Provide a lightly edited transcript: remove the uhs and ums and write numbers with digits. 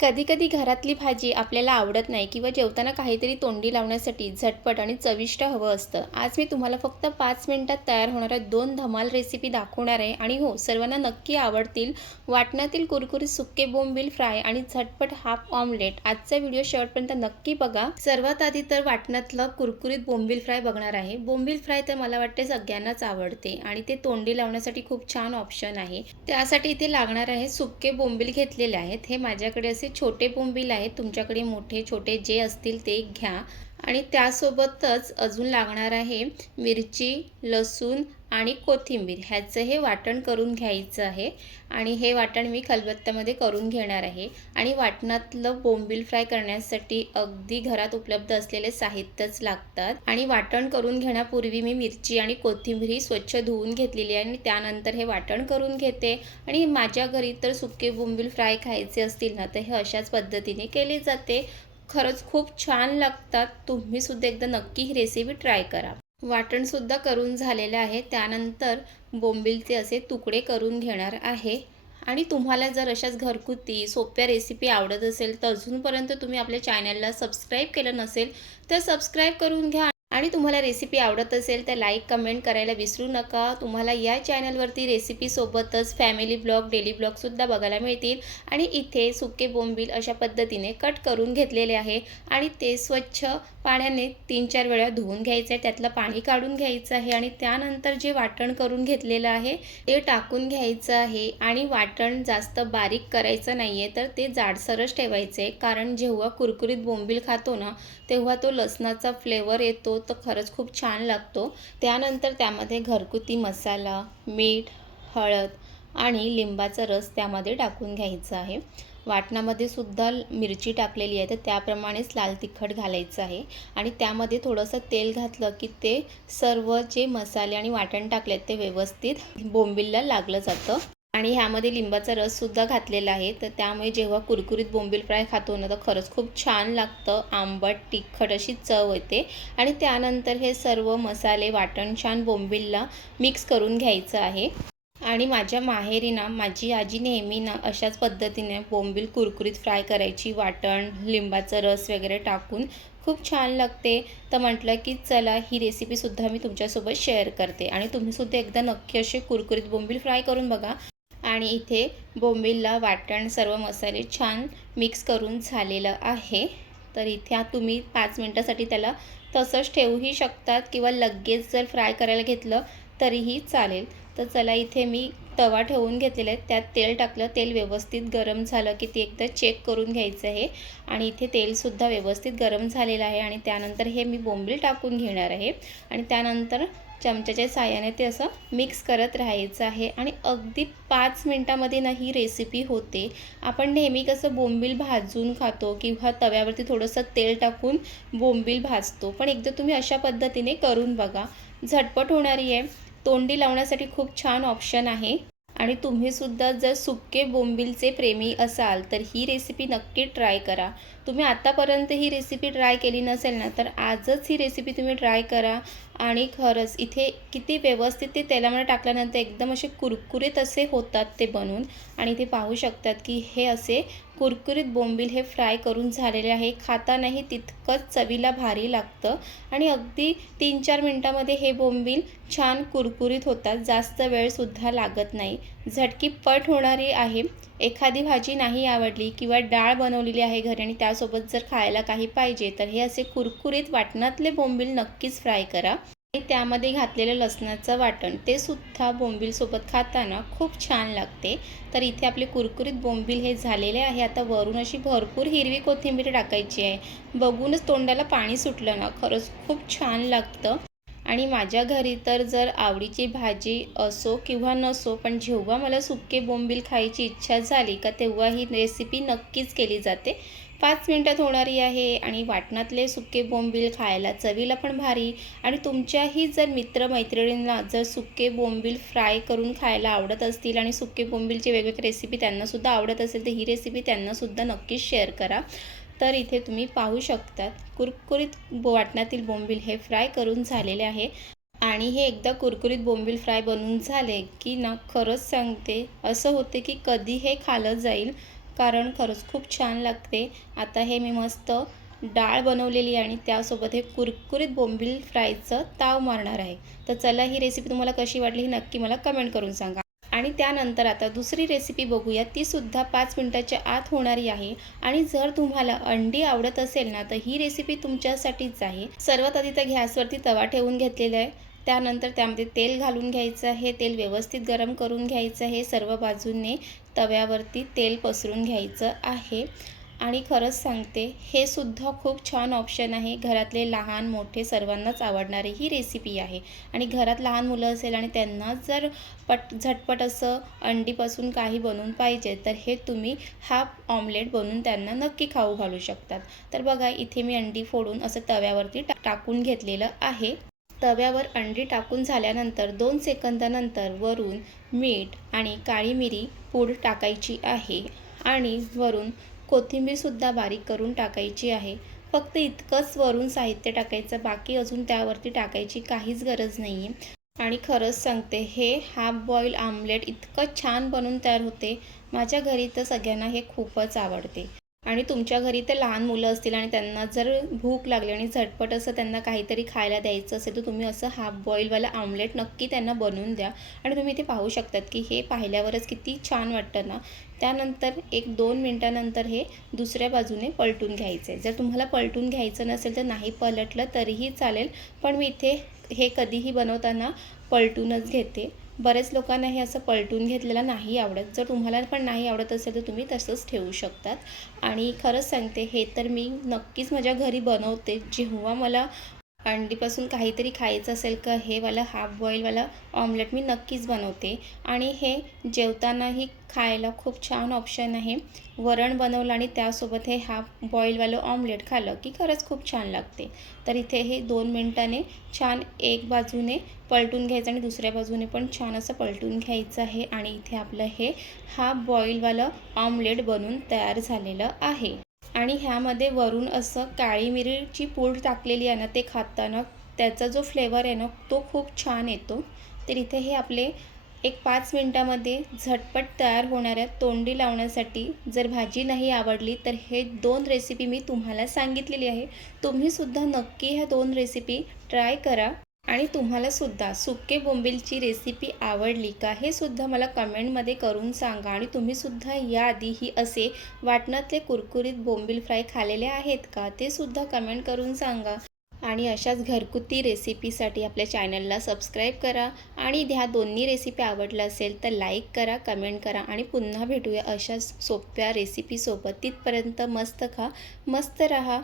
कधी-कधी घरातली भाजी आपल्याला आवडत नाही किंवा जेवताना काहीतरी तोंडी लावण्यासाठी झटपट आणि चविष्ट हवं असतं. आज मी तुम्हाला फक्त 5 मिनिटात तयार होणाऱ्या 2 धमाल रेसिपी दाखवणार आहे आणि हो, सर्वांना नक्की आवडतील. वाटणातील कुरकुरीत सुके बोंबील फ्राय आणि झटपट हाफ ऑमलेट. आजचा व्हिडिओ शेवटपर्यंत नक्की बघा. सर्वात आधी तर वाटणातलं कुरकुरीत बोंबील फ्राय बघणार आहे. बोंबील फ्राय तर मला वाटते सगळ्यांनाच आवडते आणि ते तोंडी लावण्यासाठी खूप छान ऑप्शन आहे. त्यासाठी इथे लागणार आहे सुके बोंबील घेतलेले आहेत. हे माझ्याकडे असे छोटे बोंबील आहेत, तुमच्याकडे मोठे छोटे जे असतील ते घ्या. आणि त्यासोबतच अजून लागणार आहे मिरची, लसूण आणि कोथिंबीर. ह्याचं हे वाटण करून घ्यायचं आहे आणि हे वाटण मी खलबत्त्यामध्ये करून घेणार आहे. आणि वाटणातलं बोंबील फ्राय करण्यासाठी अगदी घरात उपलब्ध असलेले साहित्यच लागतात. आणि वाटण करून घेण्यापूर्वी मी मिरची आणि कोथिंबीर ही स्वच्छ धुवून घेतलेली आहे आणि त्यानंतर हे वाटण करून घेते. आणि माझ्या घरी तर सुके बोंबील फ्राय खायचे असतील ना, तर हे अशाच पद्धतीने केले जाते. खरंच खूप छान लागतात. तुम्हीसुद्धा एकदा नक्की ही रेसिपी ट्राय करा. वाटणसुद्धा करून झालेलं आहे. त्यानंतर बोंबीलचे असे तुकडे करून घेणार आहे. आणि तुम्हाला जर अशाच घरगुती सोप्या रेसिपी आवडत असेल तर अजूनपर्यंत तुम्ही आपल्या चॅनलला सबस्क्राईब केलं नसेल तर सबस्क्राईब करून घ्या. आणि तुम्हाला रेसिपी आवडत असेल तर लाईक कमेंट करायला विसरू नका. तुम्हाला या चॅनलवरती रेसिपीसोबतच फॅमिली ब्लॉग, डेली ब्लॉगसुद्धा बघायला मिळतील. आणि इथे सुके बोंबील अशा पद्धतीने कट करून घेतलेले आहे आणि ते स्वच्छ पाण्याने 3-4 वेळा धुवून घ्यायचं आहे. त्यातलं पाणी काढून घ्यायचं आहे आणि त्यानंतर जे वाटण करून घेतलेलं आहे ते टाकून घ्यायचं आहे. आणि वाटण जास्त बारीक करायचं नाही आहे, तर ते जाडसरच ठेवायचं आहे. कारण जेव्हा कुरकुरीत बोंबील खातो ना, तेव्हा तो लसणाचा फ्लेवर येतो, तर खरंच खूप छान लागतो. त्यानंतर त्यामध्ये घरगुती मसाला, मीठ, हळद आणि लिंबाचा रस त्यामध्ये टाकून घ्यायचा आहे. वाटणामध्ये सुद्धा मिरची टाकलेली आहे, तर त्याप्रमाणेच लाल तिखट घालायचं आहे. आणि त्यामध्ये थोडंसं तेल घातलं की ते सर्व जे मसाले आणि वाटण टाकलेत ते व्यवस्थित बोंबीलला लागलं जातं. आणि ह्यामध्ये लिंबाचा रससुद्धा घातलेला आहे, तर त्यामुळे जेव्हा कुरकुरीत बोंबील फ्राय खातो ना, तर खरंच खूप छान लागतं. आंबट तिखट अशी चव येते. आणि त्यानंतर हे सर्व मसाले वाटण छान बोंबीलला मिक्स करून घ्यायचं आहे. आणि माझ्या माहेरी ना माझी आजी नेहमी ना अशाच पद्धतीने बोंबील कुरकुरीत फ्राय करायची. वाटण, लिंबाचा रस वगैरे टाकून खूप छान लागते. तर म्हटलं की चला ही रेसिपीसुद्धा मी तुमच्यासोबत शेअर करते आणि तुम्हीसुद्धा एकदा नक्की असे कुरकुरीत बोंबील फ्राय करून बघा. आणि इथे बोंबीलला वाटण सर्व मसाले छान मिक्स करून झालेलं आहे. तर इथे तुम्ही 5 मिनटासाठी त्याला तसंच ठेवूही शकतात किंवा लगेच जर फ्राय करायला घेतलं तरीही चालेल. तर चला इथे मी तवा ठेवून घेतलेला आहे, त्यात तेल टाकलं. तेल व्यवस्थित गरम झालं की ते एकदा चेक करून घ्यायचं आहे. आणि इथे तेलसुद्धा व्यवस्थित गरम झालेलं आहे. आणि त्यानंतर हे मी बोंबील टाकून घेणार आहे आणि त्यानंतर चमच्याच्या साहाय्याने ते असं मिक्स करत राहायचं आहे. आणि अगदी 5 मिनटामध्ये ना ही रेसिपी होते. आपण नेहमी कसं बोंबील भाजून खातो किंवा तव्यावरती थोडंसं तेल टाकून बोंबील भाजतो, पण एकदा तुम्ही अशा पद्धतीने करून बघा. झटपट होणारी आहे, तोंडी लावण्यासाठी खूप छान ऑप्शन आहे. आणि तुम्हीसुद्धा जर सुके बोंबीलचे प्रेमी असाल तर ही रेसिपी नक्की ट्राय करा. तुम्ही आतापर्यंत ही रेसिपी ट्राय केली नसेल ना, तर आजच ही रेसिपी तुम्ही ट्राय करा. आणि खरंच इथे किती व्यवस्थित ते तेलामध्ये टाकल्यानंतर एकदम असे कुरकुरीत असे होतात ते बनून. आणि ते पाहू शकतात की हे असे कुरकुरीत बोंबील हे फ्राय करून झालेले आहे. खातानाही तितकंच चवीला भारी लागतं. आणि अगदी 3-4 मिनटामध्ये हे बोंबील छान कुरकुरीत होतात. जास्त वेळसुद्धा लागत नाही. झटकीपट होणारी आहे. एखादी भाजी नाही आवडली किंवा डाळ बनवलेली आहे घरी आणि त्यासोबत जर खायला काही पाहिजे, तर हे असे कुरकुरीत वाटणातले बोंबील नक्कीच फ्राय करा. आणि त्यामध्ये घातलेलं लसणाचं वाटण ते सुद्धा बोंबीलसोबत खाताना खूप छान लागते. तर इथे आपले कुरकुरीत बोंबील हे झालेले आहे. आता वरून अशी भरपूर हिरवी कोथिंबीर टाकायची आहे. बघूनच तोंडाला पाणी सुटलं ना, खरंच खूप छान लागतं. आणि माझ्या घरी तर जर आवडीची भाजी असो किंवा नसो, पण जेव्हा मला सुके बोंबील खायची इच्छा झाली का तेव्हा ही रेसिपी नक्कीच केली जाते. 5 मिनटात होणारी आहे. आणि वाटणातले सुके बोंबील खायला चवीला पण भारी. आणि तुमच्याही जर मित्रमैत्रिणींना जर सुके बोंबील फ्राय करून खायला आवडत असतील आणि सुके बोंबीलची वेगवेगळी रेसिपी त्यांनासुद्धा आवडत असेल, तर ही रेसिपी त्यांनासुद्धा नक्कीच शेअर करा. तर इथे तुम्ही पाहू शकतात कुरकुरीत वाटणातील बोंबील हे फ्राय करून झालेले आहे. आणि हे एकदा कुरकुरीत बोंबील फ्राय बनवून झाले की ना, खरंच सांगते असं होते की कधी हे खाल्लं जाईल. कारण खरंच खूप छान लागते. आता हे मी मस्त डाळ बनवलेली आहे आणि त्यासोबत हे कुरकुरीत बोंबील फ्रायचं ताव मारणार आहे. तर चला ही रेसिपी तुम्हाला कशी वाटली हे नक्की मला कमेंट करून सांगा. आणि त्यानंतर आता दुसरी रेसिपी बघूया. तीसुद्धा 5 मिनिटाच्या आत होणारी आहे आणि जर तुम्हाला अंडी आवडत असेल ना, तर ही रेसिपी तुमच्यासाठीच आहे. सर्वात आधी तर गॅसवरती तवा ठेवून घेतलेला आहे. त्यानंतर त्यामध्ये तेल घालून घ्यायचं आहे. तेल व्यवस्थित गरम करून घ्यायचं आहे. सर्व बाजूने तव्यावरती तेल पसरून घ्यायचं आहे. आणि खरंच सांगते, हे सुद्धा खूप छान ऑप्शन आहे. घरातले लहान मोठे सर्वांनाच आवडणारी ही रेसिपी आहे. आणि घरात लहान मुलं असेल आणि त्यांना जर झटपट असं अंडीपासून काही बनवून पाहिजे, तर हे तुम्ही हाफ ऑमलेट बनवून त्यांना नक्की खाऊ घालू शकतात. तर बघा, इथे मी अंडी फोडून असं तव्यावरती टाकून घेतलेलं आहे. तव्यावर अंडी टाकून झाल्यानंतर 2 सेकंदानंतर वरून मीठ आणि काळी मिरी पूड टाकायची आहे आणि वरून कोथिंबीरसुद्धा बारीक करून टाकायची आहे. फक्त इतकंच वरून साहित्य टाकायचं, बाकी अजून त्यावरती टाकायची काहीच गरज नाही आहे. आणि खरंच सांगते, हे हाफ बॉईल आमलेट इतकं छान बनून तयार होते. माझ्या घरी तर सगळ्यांना हे खूपच आवडते. आणि तुमच्या घरी तर लहान मुलं असतील आणि त्यांना जर भूक लागली आणि झटपट असं त्यांना काहीतरी खायला द्यायचं असेल, तर तुम्ही असं हाफ बॉईलवाला आमलेट नक्की त्यांना बनवून द्या. आणि तुम्ही इथे पाहू शकतात की हे पाहिल्यावरच किती छान वाटतं ना. त्यानंतर 1-2 मिनिटानंतर हे दुसऱ्या बाजूने पलटून घ्यायचं आहे. जर तुम्हाला पलटून घ्यायचं नसेल तर नाही पलटलं तरीही चालेल, पण मी इथे हे कधीही बनवताना पलटूनच घेते. बरेच लोकांना हे असं पलटून घेतलेलं नाही आवडत. जर तुम्हाला पण नाही आवडत असेल तर तुम्ही तसंच ठेवू शकतात. आणि खरंच सांगते, हे तर मी नक्कीच माझ्या घरी बनवते. जेव्हा मला अंडीपासून काहीतरी खायचं असेल का हे वाला हाफ बॉईलवाला ऑमलेट मी नक्कीच बनवते. आणि हे जेवतानाही खायला खूप छान ऑप्शन आहे. वरण बनवलं आणि त्यासोबत हे हाफ बॉईलवालं ऑमलेट खाल्लं की खरंच खूप छान लागते. तर इथे हे 2 मिनिटाने छान एक बाजूने पलटून घ्यायचं आणि दुसऱ्या बाजूने पण छान असं पलटून घ्यायचं आहे. आणि इथे आपलं हे हाफ बॉईलवालं ऑमलेट बनून तयार झालेलं आहे. आणि ह्यामध्ये वरून असं काळी मिरीची पूड टाकलेली आहे ना, ते खाताना त्याचा जो फ्लेवर आहे ना, तो खूप छान येतो. तर इथे हे आपले एक 5 मिनिटामध्ये झटपट तयार होणाऱ्या तोंडी लावण्यासाठी जर भाजी नाही आवडली, तर हे 2 रेसिपी मी तुम्हाला सांगितलेली आहे. तुम्हीसुद्धा नक्की ह्या 2 रेसिपी ट्राय करा. आणि तुम्हालासुद्धा सुके बोंबीलची रेसिपी आवडली का हे सुद्धा मला कमेंटमध्ये करून सांगा. आणि तुम्हीसुद्धा याआधीही असे वाटणातले कुरकुरीत बोंबील फ्राय खाल्लेले आहेत का ते सुद्धा कमेंट करून सांगा. आणि अशाच घरगुती रेसिपीसाठी आपल्या चॅनलला सबस्क्राईब करा. आणि ह्या दोन्ही रेसिपी आवडल्या असेल तर लाईक करा, कमेंट करा. आणि पुन्हा भेटूया अशाच सोप्या रेसिपीसोबत. तिथपर्यंत मस्त खा, मस्त रहा.